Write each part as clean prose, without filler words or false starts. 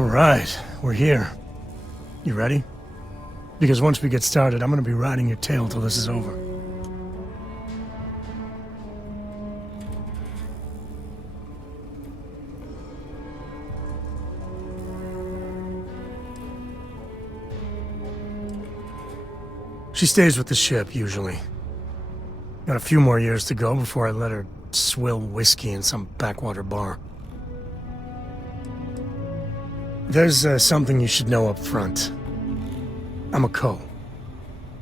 Alright, we're here. You ready? Because once we get started, I'm gonna be riding your tail till this is over. She stays with the ship, usually. Got a few more years to go before I let her swill whiskey in some backwater bar. There's something you should know up front. I'm a Co.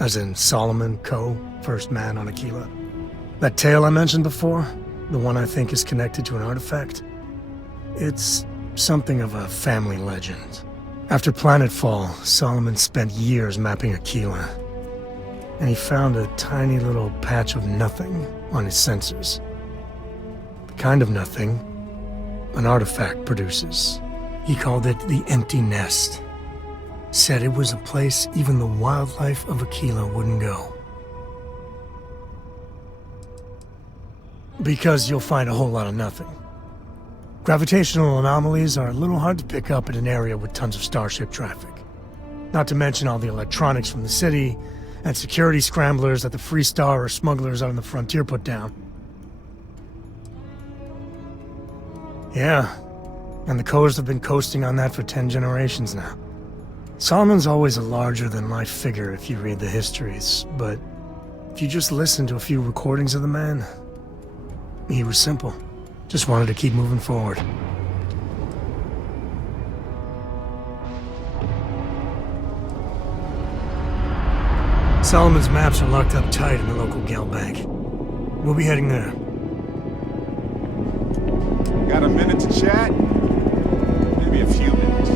As in Solomon Co., first man on Aquila. That tale I mentioned before, the one I think is connected to an artifact, it's something of a family legend. After Planetfall, Solomon spent years mapping Aquila, and he found a tiny little patch of nothing on his sensors. The kind of nothing an artifact produces. He called it the Empty Nest. Said it was a place even the wildlife of Aquila wouldn't go. Because you'll find a whole lot of nothing. Gravitational anomalies are a little hard to pick up in an area with tons of starship traffic. Not to mention all the electronics from the city, and security scramblers that the Free Star or smugglers out on the frontier put down. Yeah, and the Coes have been coasting on that for 10 generations now. Solomon's always a larger-than-life figure if you read the histories, but if you just listen to a few recordings of the man, he was simple. Just wanted to keep moving forward. Solomon's maps are locked up tight in the local Gel Bank. We'll be heading there. Got a minute to chat? Maybe a few minutes.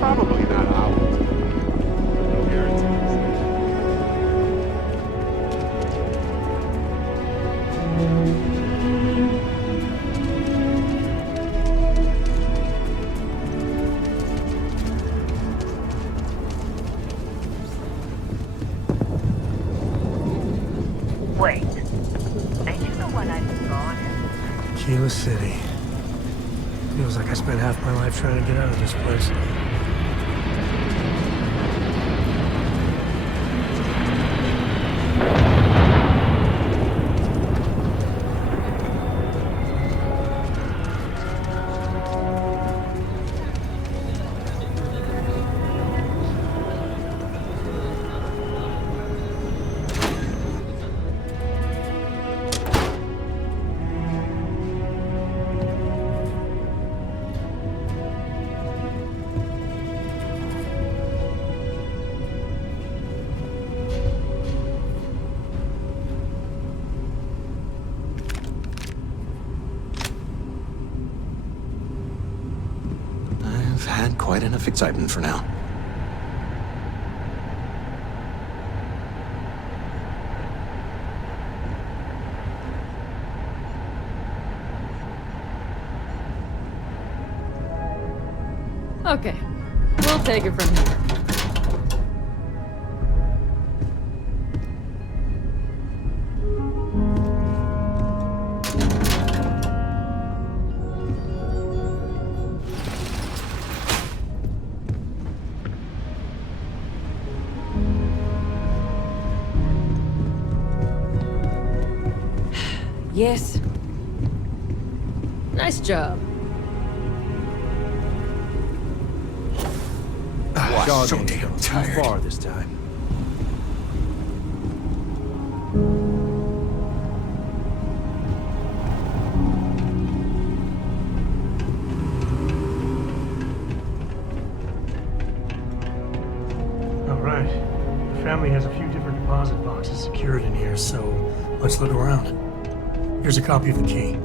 Probably not hours. No guarantees. Wait, ain't you the one I've been gone in? Aquila City. Feels like I spent half my life trying to get out of this place. I've had quite enough excitement for now. Okay, we'll take it from here. Yes. Nice job. So damn tired. Too far this time. All right. The family has a few different deposit boxes secured in here, so let's look around. Here's a copy of the key.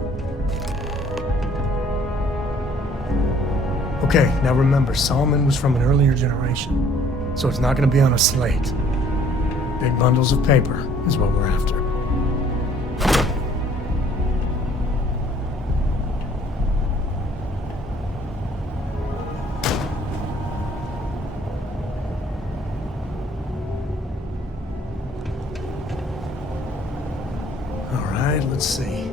Okay, now remember, Solomon was from an earlier generation, so it's not going to be on a slate. Big bundles of paper is what we're after. All right, let's see.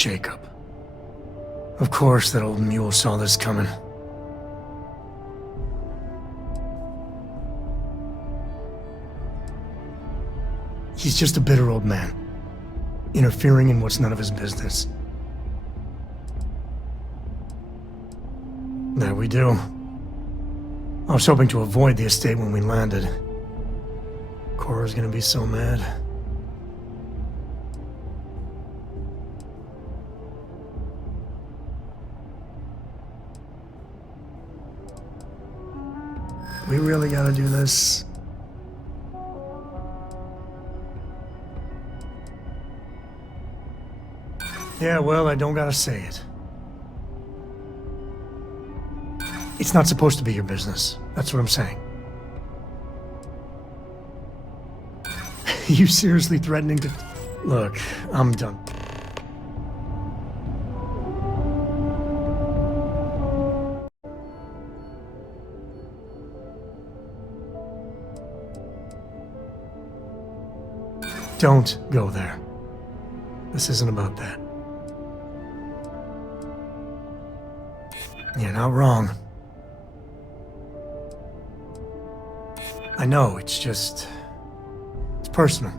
Jacob. Of course that old mule saw this coming. He's just a bitter old man, interfering in what's none of his business. There we do. I was hoping to avoid the estate when we landed. Cora's gonna be so mad. We really gotta do this. Yeah, well, I don't gotta say it. It's not supposed to be your business. That's what I'm saying. You seriously threatening to... Look, I'm done. Don't go there. This isn't about that. You're not wrong. I know, it's just... it's personal.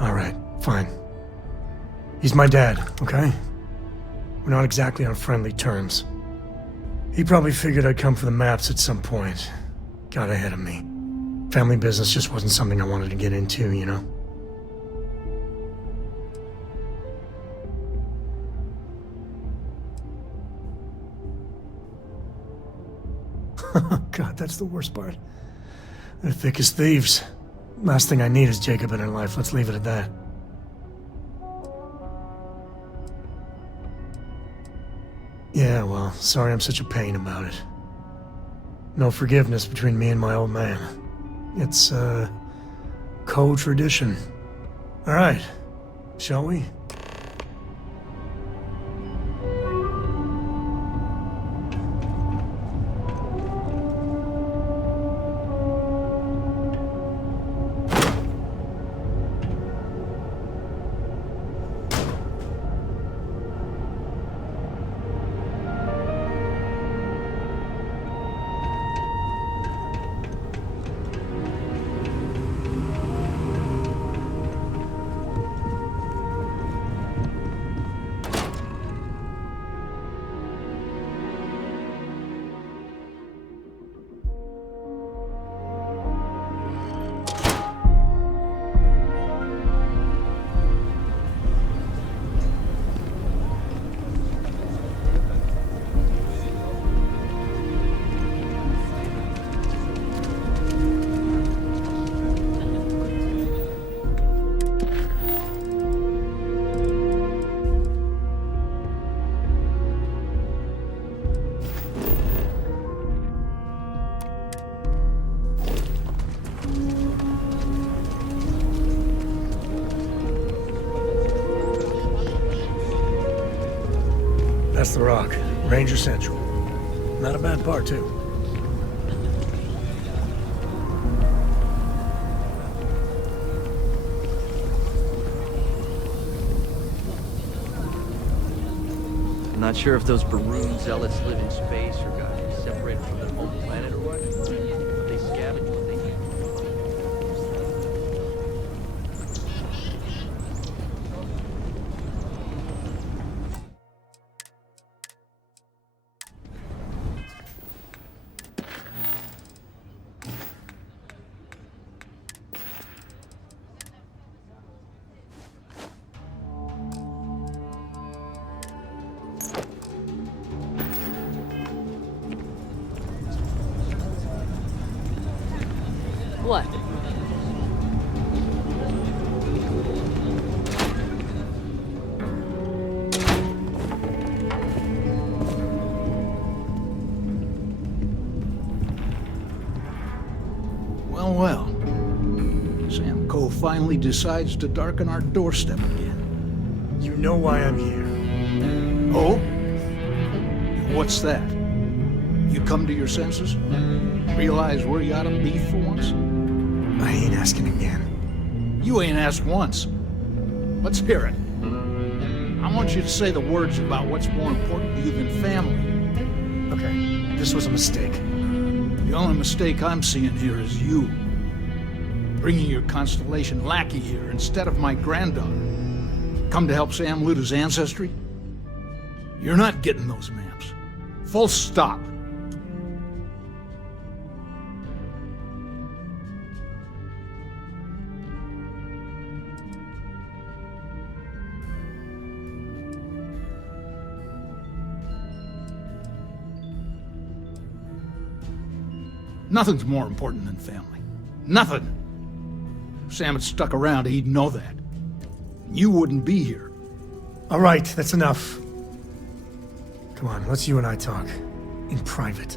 Alright, fine. He's my dad, okay? We're not exactly on friendly terms. He probably figured I'd come for the maps at some point. Got ahead of me. Family business just wasn't something I wanted to get into, you know? God, that's the worst part. They're thick as thieves. Last thing I need is Jacob in her life. Let's leave it at that. Yeah, well, sorry I'm such a pain about it. No forgiveness between me and my old man. It's, co-tradition. All right, shall we? That's the Rock, Ranger Central. Not a bad part, too. I'm not sure if those Baroon zealots live in space or got separated from their home planet or what. They scavenge what they can. What? Well, well. Sam Coe finally decides to darken our doorstep again. You know why I'm here. Oh? What's that? You come to your senses? Realize where you ought to be for once? I ain't asking again. You ain't asked once. Let's hear it. I want you to say the words about what's more important to you than family. Okay, this was a mistake. The only mistake I'm seeing here is you. Bringing your Constellation lackey here instead of my granddaughter. Come to help Sam loot his ancestry? You're not getting those maps. Full stop. Nothing's more important than family. Nothing. If Sam had stuck around, he'd know that. You wouldn't be here. All right, that's enough. Come on, let's you and I talk. In private.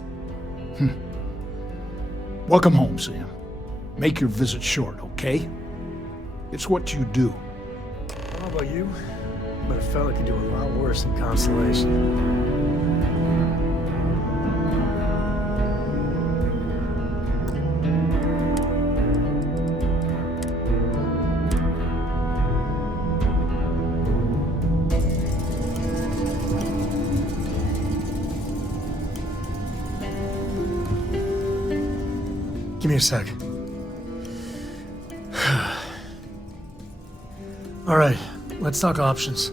Welcome home, Sam. Make your visit short, okay? It's what you do. How about you? But a fella could do a lot worse in Constellation. Give me a sec. All right, let's talk options.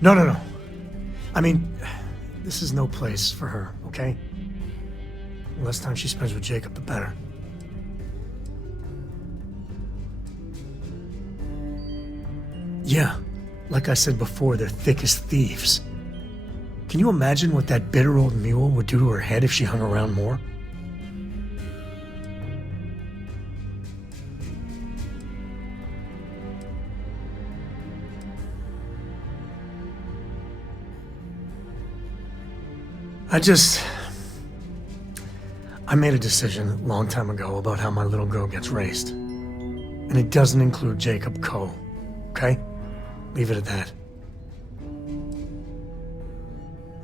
No. I mean, this is no place for her, okay? The less time she spends with Jacob, the better. Yeah, like I said before, they're thick as thieves. Can you imagine what that bitter old mule would do to her head if she hung around more? I made a decision a long time ago about how my little girl gets raised. And it doesn't include Jacob Coe, okay? Leave it at that.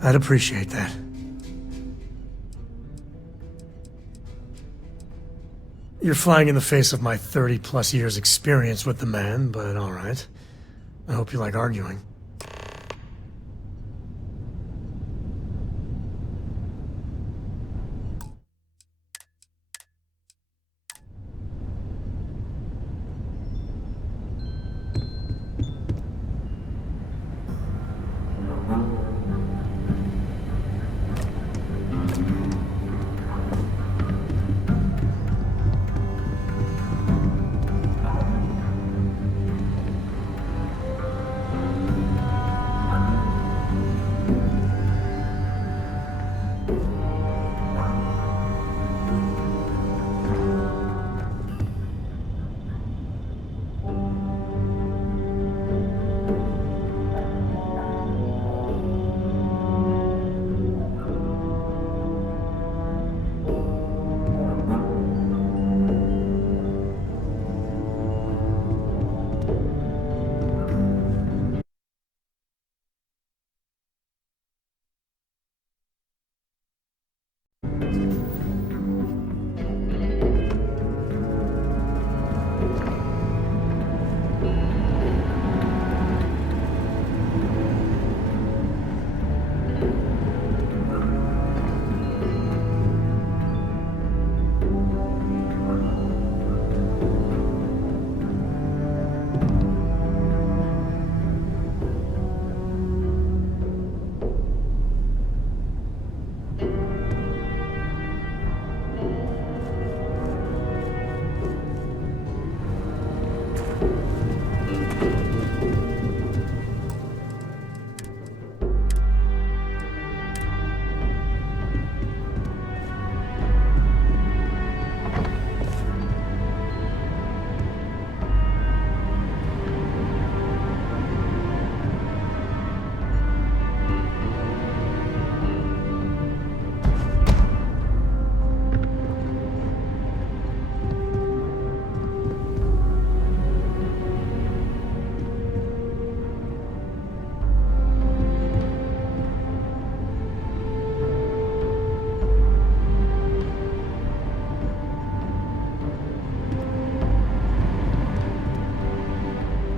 I'd appreciate that. You're flying in the face of my 30-plus years experience with the man, but all right. I hope you like arguing.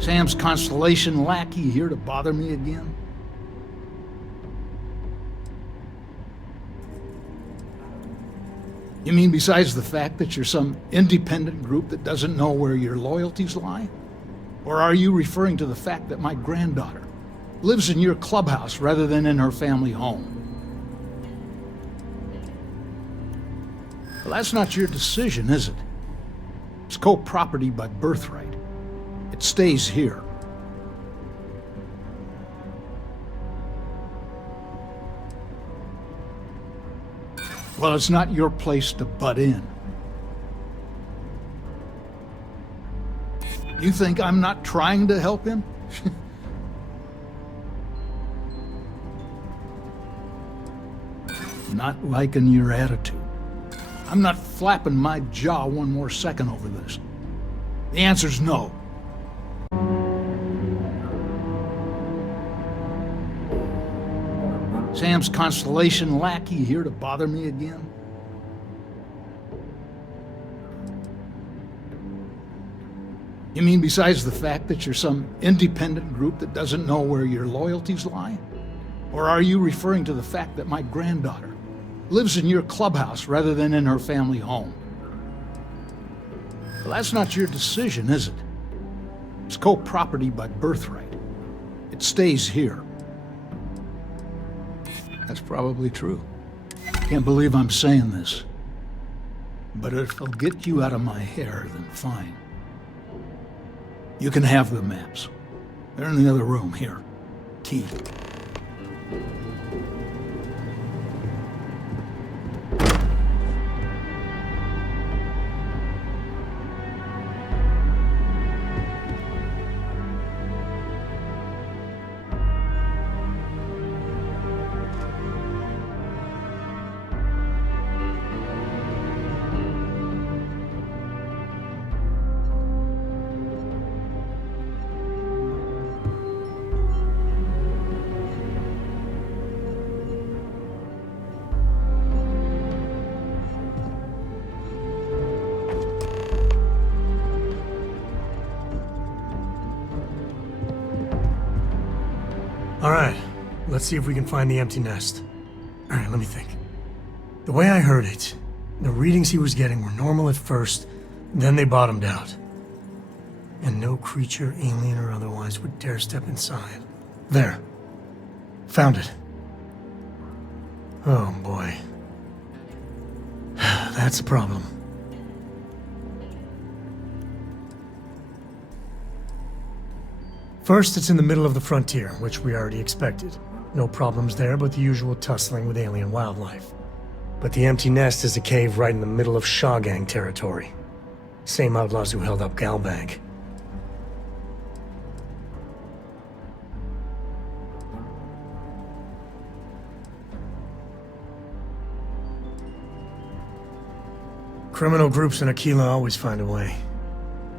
Sam's Constellation lackey here to bother me again? You mean besides the fact that you're some independent group that doesn't know where your loyalties lie? Or are you referring to the fact that my granddaughter lives in your clubhouse rather than in her family home? Well, that's not your decision, is it? It's co-property by birthright. It stays here. Well, it's not your place to butt in. You think I'm not trying to help him? Not liking your attitude. I'm not flapping my jaw one more second over this. The answer's no. Sam's Constellation lackey here to bother me again? You mean besides the fact that you're some independent group that doesn't know where your loyalties lie? Or are you referring to the fact that my granddaughter lives in your clubhouse rather than in her family home? Well, that's not your decision, is it? It's co-property by birthright. It stays here. That's probably true. Can't believe I'm saying this. But if it'll get you out of my hair, then fine. You can have the maps. They're in the other room, here. Key. All right, let's see if we can find the empty nest. All right, let me think. The way I heard it, the readings he was getting were normal at first, then they bottomed out. And no creature, alien or otherwise, would dare step inside. There. Found it. Oh boy. That's a problem. First, it's in the middle of the frontier, which we already expected. No problems there, but the usual tussling with alien wildlife. But the empty nest is a cave right in the middle of Shaw Gang territory. Same outlaws who held up Galbank. Criminal groups in Aquila always find a way.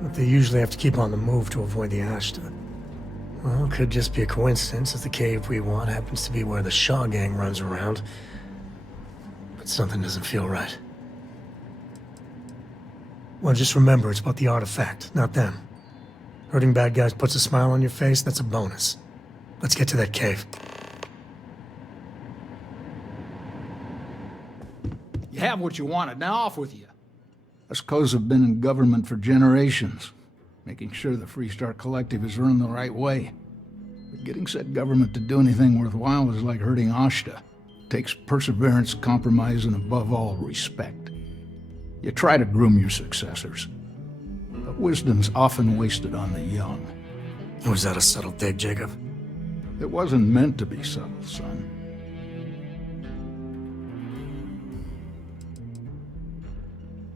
But they usually have to keep on the move to avoid the Ashta. Well, it could just be a coincidence that the cave we want happens to be where the Shaw Gang runs around. But something doesn't feel right. Well, just remember, it's about the artifact, not them. Hurting bad guys puts a smile on your face, that's a bonus. Let's get to that cave. You have what you wanted, now off with you. Us co's have been in government for generations, making sure the Freestar Collective is run the right way. But getting said government to do anything worthwhile is like herding Ashta. Takes perseverance, compromise, and above all, respect. You try to groom your successors, but wisdom's often wasted on the young. Was that a subtle dig, Jacob? It wasn't meant to be subtle, son.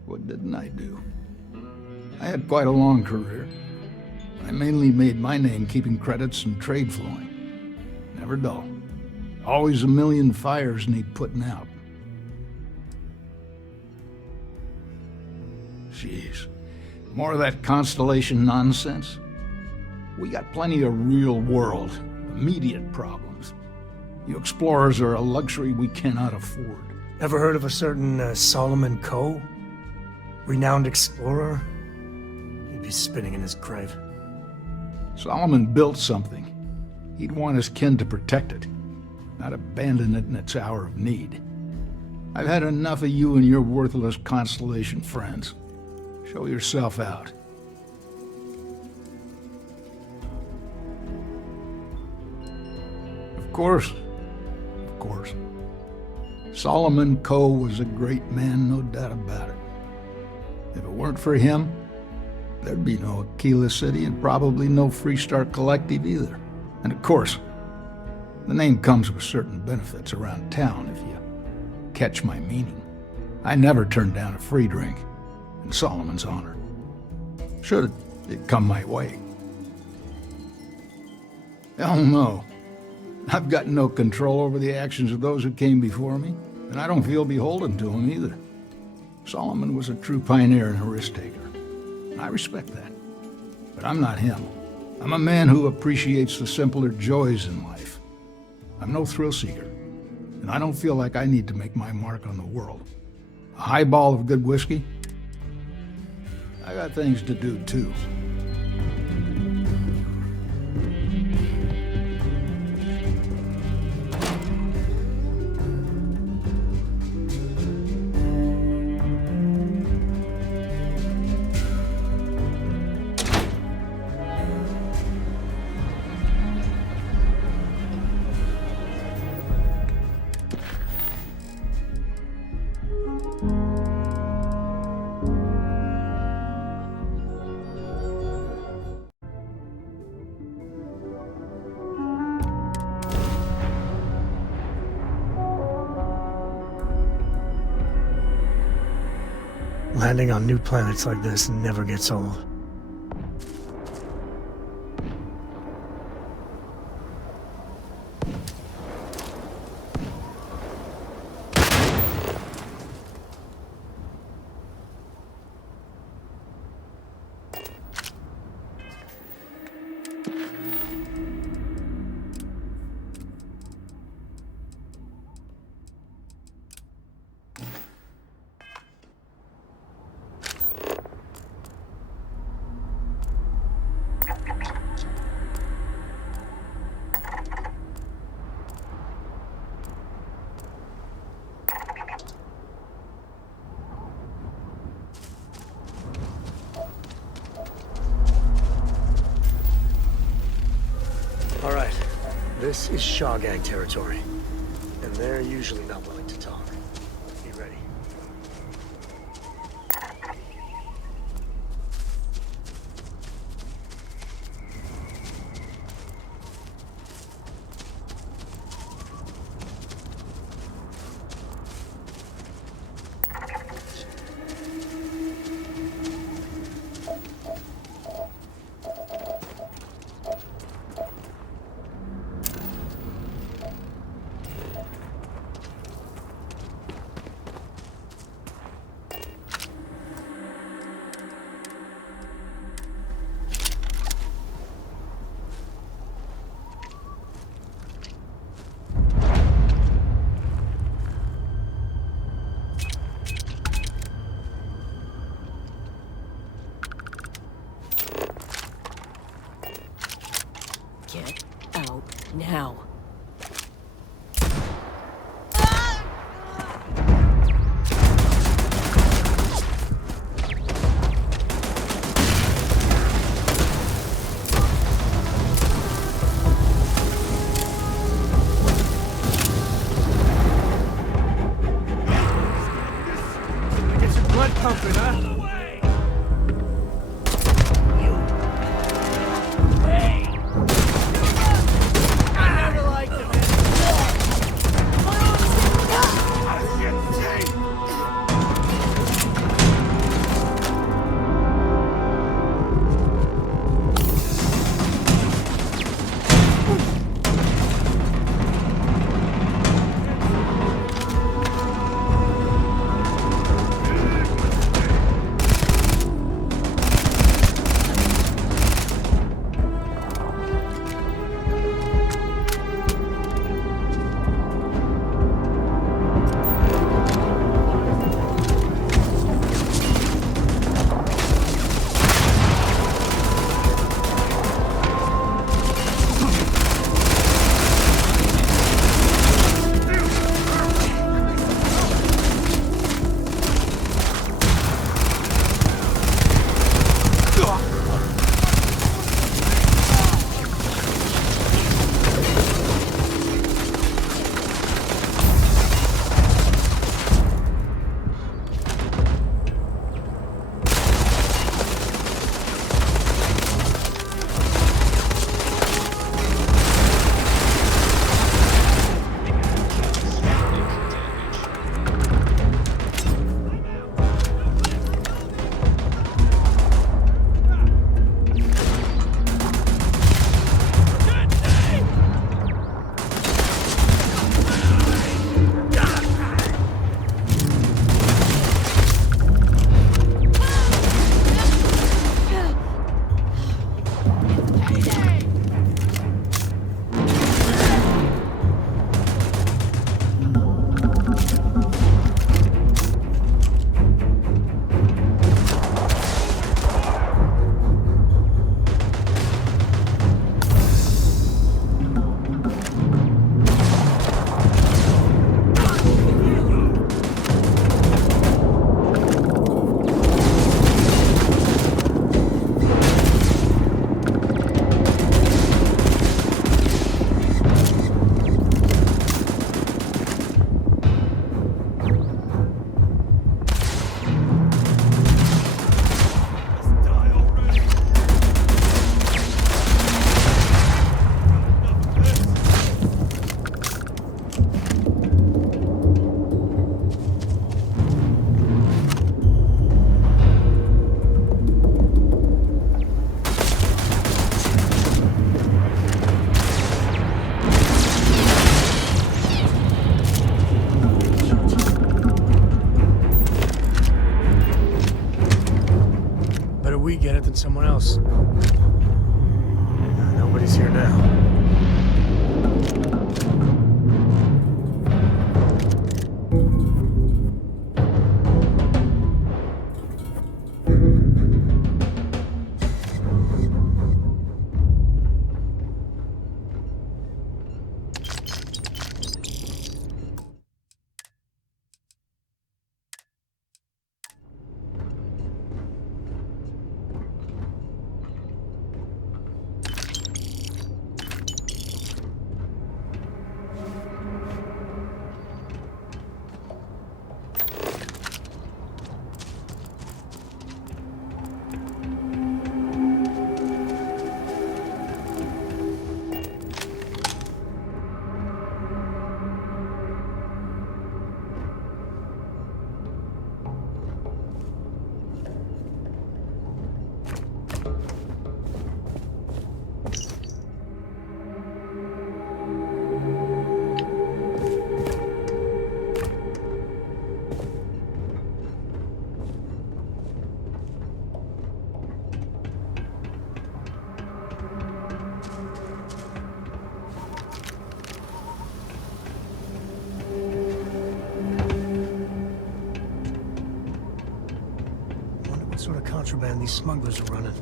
What didn't I do? I had quite a long career. I mainly made my name keeping credits and trade flowing. Never dull. Always a million fires need putting out. Jeez. More of that Constellation nonsense? We got plenty of real-world, immediate problems. You explorers are a luxury we cannot afford. Ever heard of a certain Solomon Coe? Renowned explorer? He'd be spinning in his grave. Solomon built something. He'd want his kin to protect it, not abandon it in its hour of need. I've had enough of you and your worthless Constellation friends. Show yourself out. Of course. Solomon Coe was a great man, no doubt about it. If it weren't for him, there'd be no Aquila City and probably no Freestar Collective either. And of course, the name comes with certain benefits around town, if you catch my meaning. I never turned down a free drink in Solomon's honor. Should it come my way. Hell no. I've got no control over the actions of those who came before me, and I don't feel beholden to them either. Solomon was a true pioneer and a risk-taker, and I respect that. But I'm not him. I'm a man who appreciates the simpler joys in life. I'm no thrill-seeker, and I don't feel like I need to make my mark on the world. A highball of good whiskey? I got things to do, too. Landing on new planets like this never gets old. All right, this is Shaw Gang territory, and they're usually not willing to talk. Be ready. Get out now. Get your blood pumping, huh? than someone else. Nobody's here now. What sort of contraband these smugglers are running?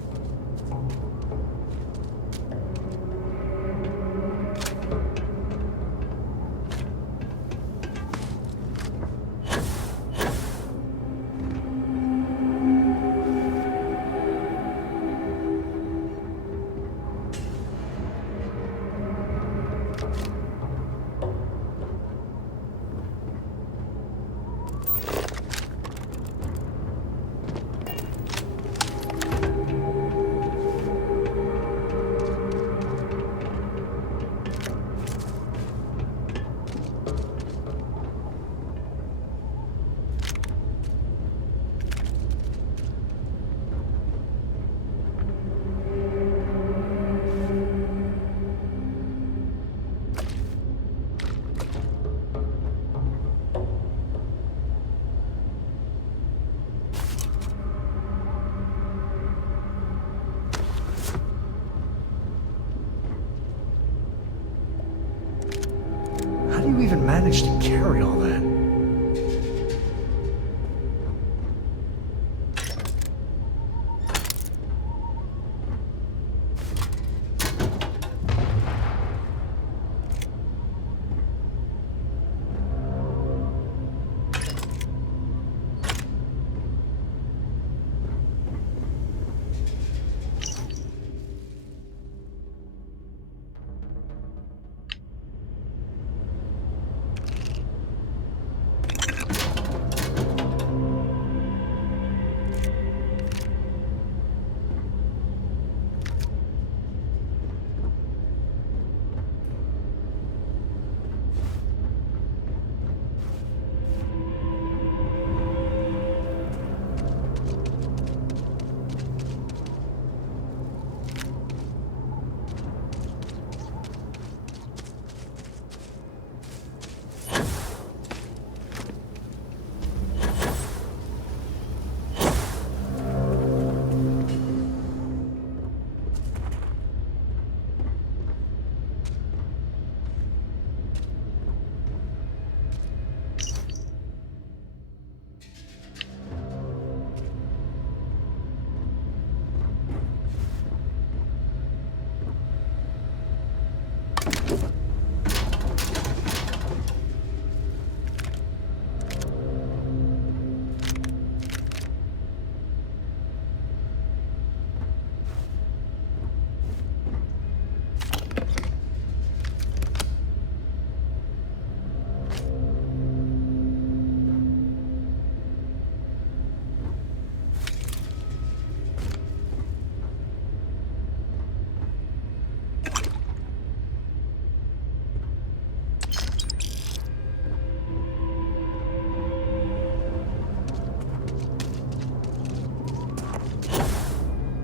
How do you even manage to carry all that?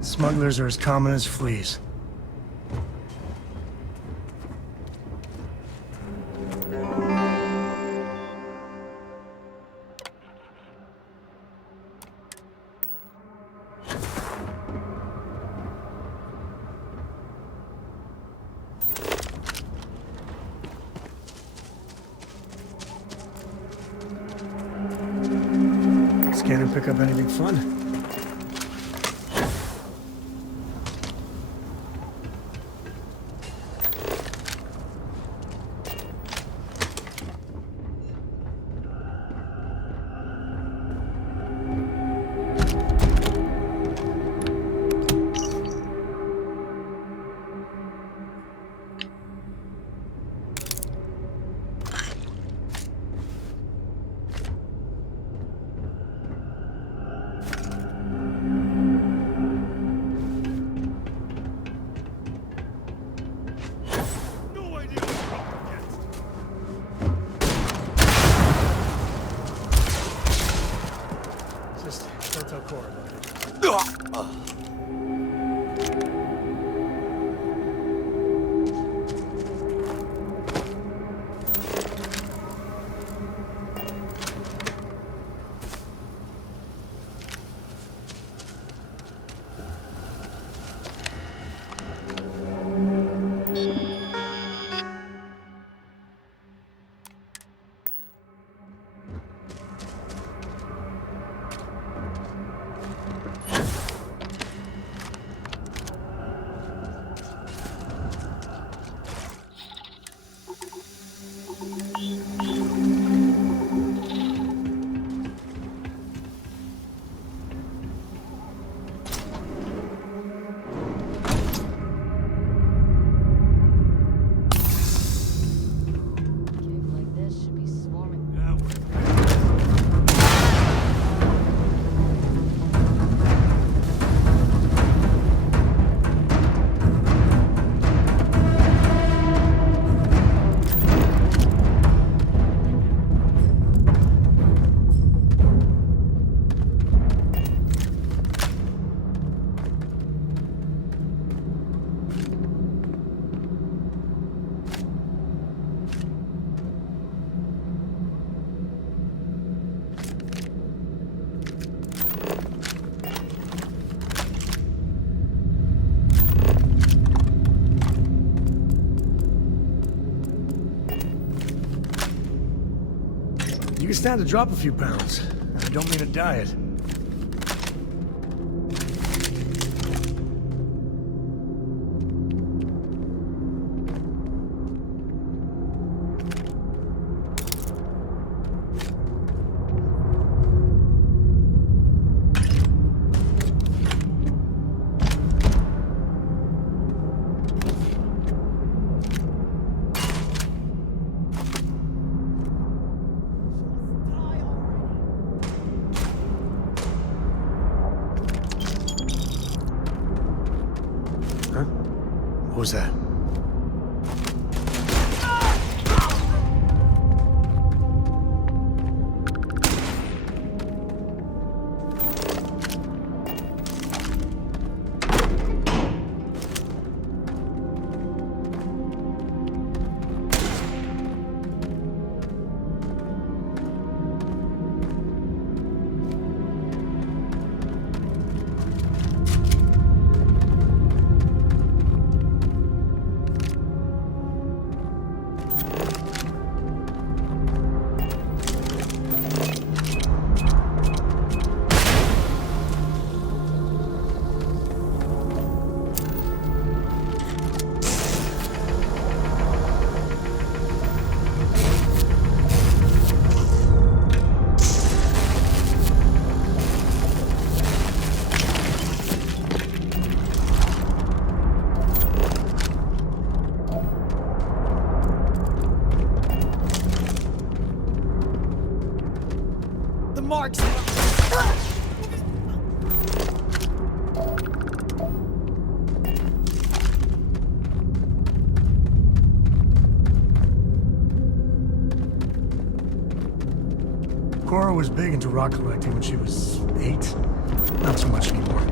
Smugglers are as common as fleas. Scan and pick up anything fun? You can stand to drop a few pounds. I don't mean a diet. What was that? Marks. Cora was big into rock collecting when she was 8. Not so much anymore.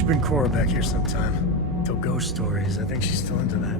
should bring Cora back here sometime. Tell ghost stories. I think she's still into that.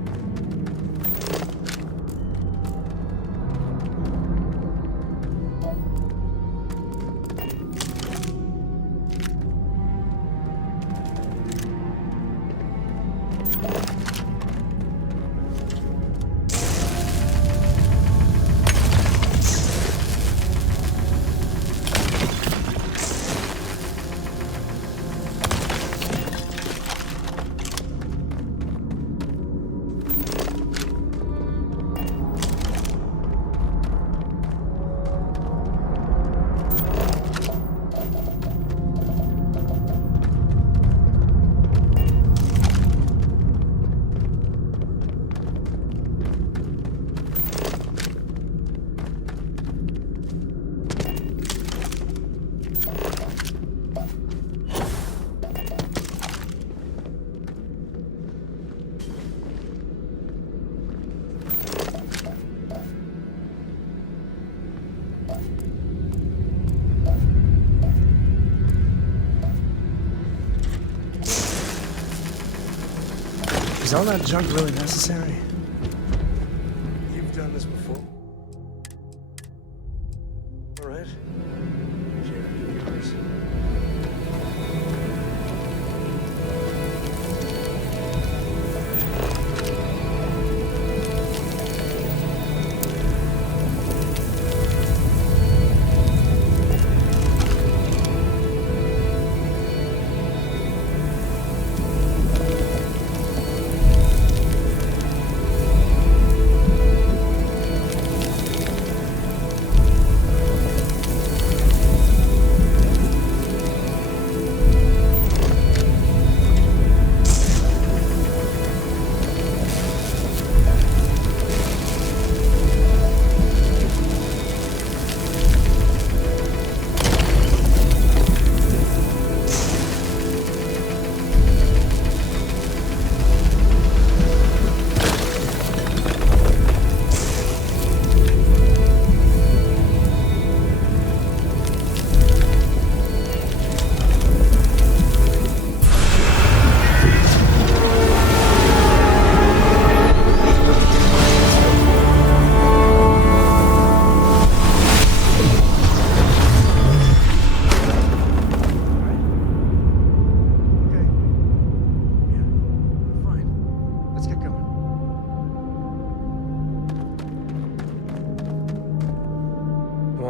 Is all that junk really necessary? You've done this before. All right. Here, yours.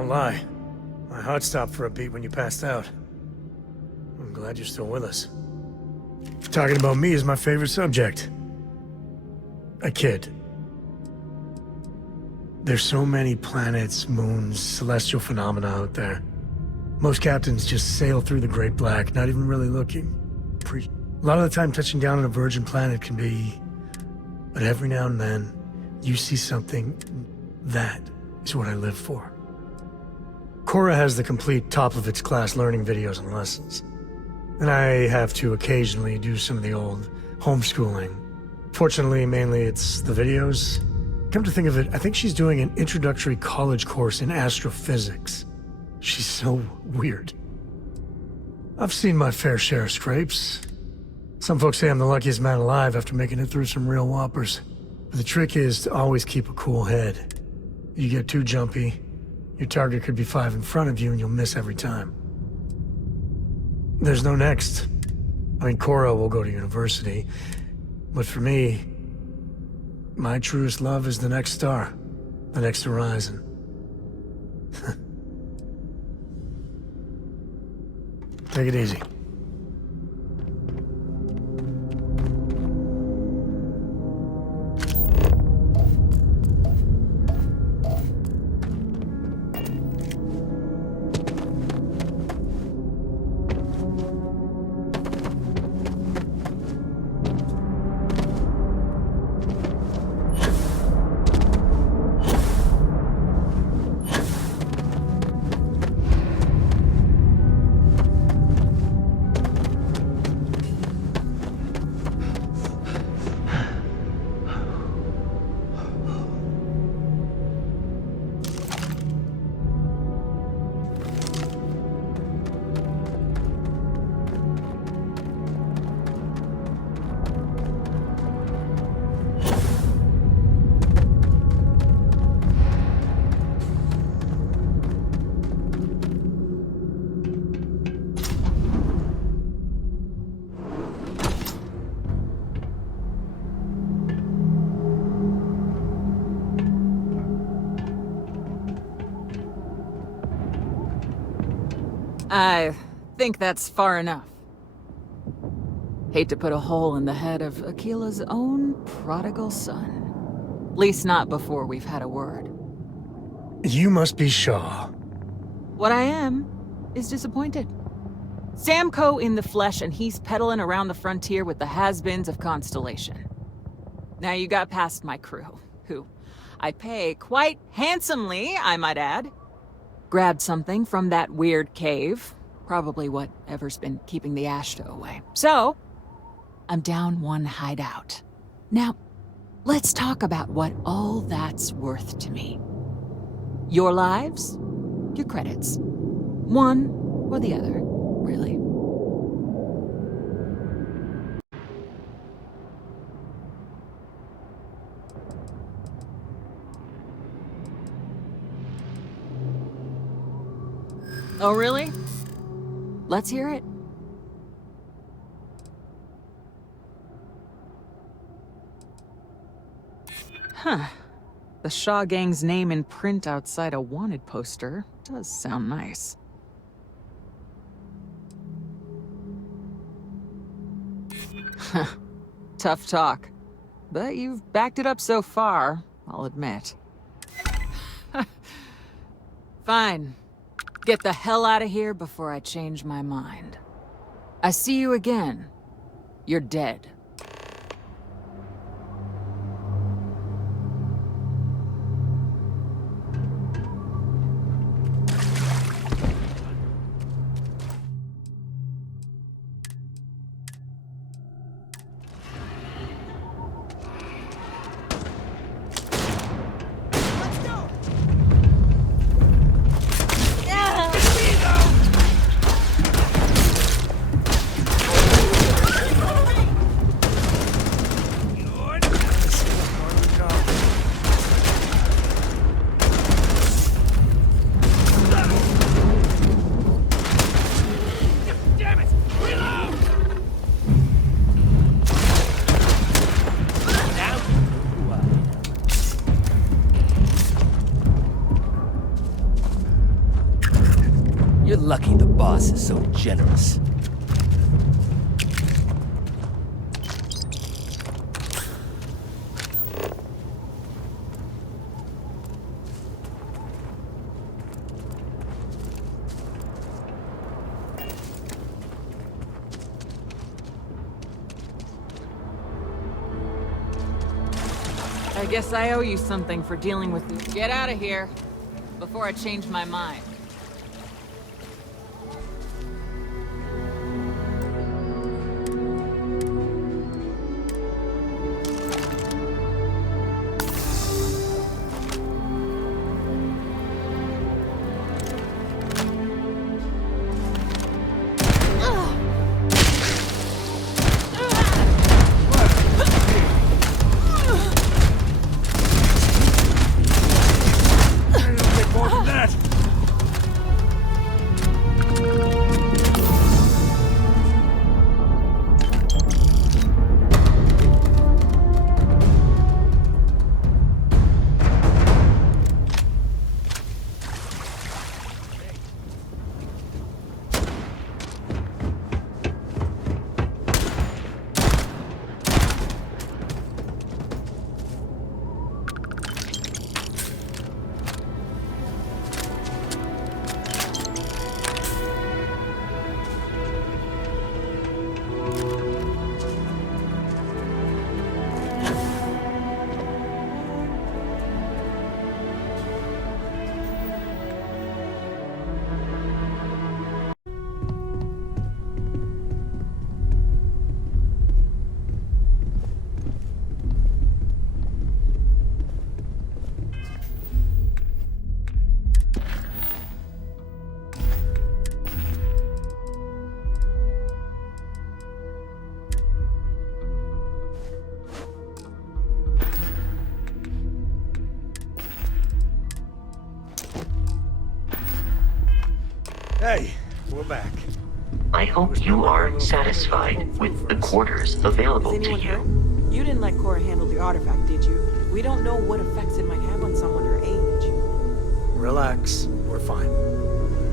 Lie. My heart stopped for a beat when you passed out. I'm glad you're still with us. Talking about me is my favorite subject. A kid. There's so many planets, moons, celestial phenomena out there. Most captains just sail through the Great Black, not even really looking. A lot of the time touching down on a virgin planet can be... But every now and then, you see something. That is what I live for. Cora has the complete top-of-its-class learning videos and lessons. And I have to occasionally do some of the old homeschooling. Fortunately, mainly it's the videos. Come to think of it, I think she's doing an introductory college course in astrophysics. She's so weird. I've seen my fair share of scrapes. Some folks say I'm the luckiest man alive after making it through some real whoppers. But the trick is to always keep a cool head. You get too jumpy, your target could be 5 in front of you and you'll miss every time. There's no next. I mean, Cora will go to university, but for me, my truest love is the next star, the next horizon. Take it easy. I think that's far enough. Hate to put a hole in the head of Akila's own prodigal son. At least not before we've had a word. You must be Shaw. What I am is disappointed. Samco in the flesh, and he's peddling around the frontier with the has-beens of Constellation. Now you got past my crew, who I pay quite handsomely, I might add. Grabbed something from that weird cave. Probably whatever's been keeping the Ashta away. So, I'm down one hideout. Now, let's talk about what all that's worth to me. Your lives, your credits. One or the other, really. Oh, really? Let's hear it. Huh. The Shaw Gang's name in print outside a wanted poster does sound nice. Tough talk. But you've backed it up so far, I'll admit. Fine. Get the hell out of here before I change my mind. I see you again. You're dead. You're lucky the boss is so generous. I guess I owe you something for dealing with you. Get out of here before I change my mind. Hey, we're back. I hope you are satisfied with the quarters available to you. You didn't let Cora handle the artifact, did you? We don't know what effects it might have on someone her age. Relax. We're fine.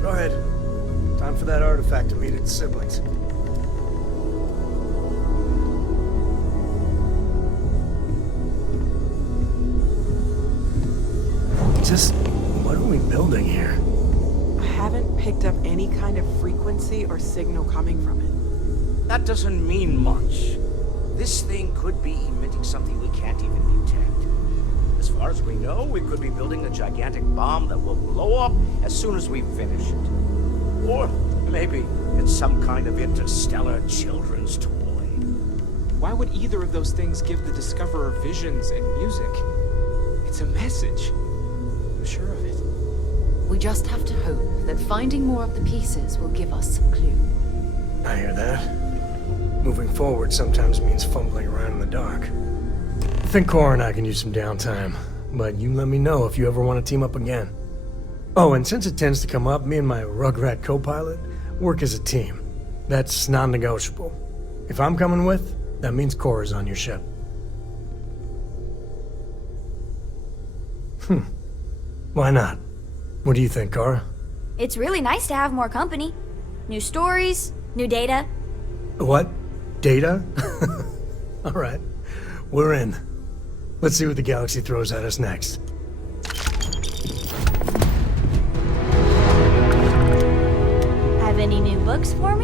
Go ahead. Time for that artifact to meet its siblings. Just what are we building here? I haven't picked up any kind of frequency or signal coming from it. That doesn't mean much. This thing could be emitting something we can't even detect. As far as we know, we could be building a gigantic bomb that will blow up as soon as we finish it. Or maybe it's some kind of interstellar children's toy. Why would either of those things give the discoverer visions and music? It's a message. I'm sure of it. We just have to hope that finding more of the pieces will give us some clue. I hear that. Moving forward sometimes means fumbling around in the dark. I think Cora and I can use some downtime, but you let me know if you ever want to team up again. Oh, and since it tends to come up, me and my Rugrat co-pilot work as a team. That's non-negotiable. If I'm coming with, that means Cora's on your ship. Why not? What do you think, Cora? It's really nice to have more company. New stories, new data. What? Data? All right. We're in. Let's see what the galaxy throws at us next. Have any new books for me?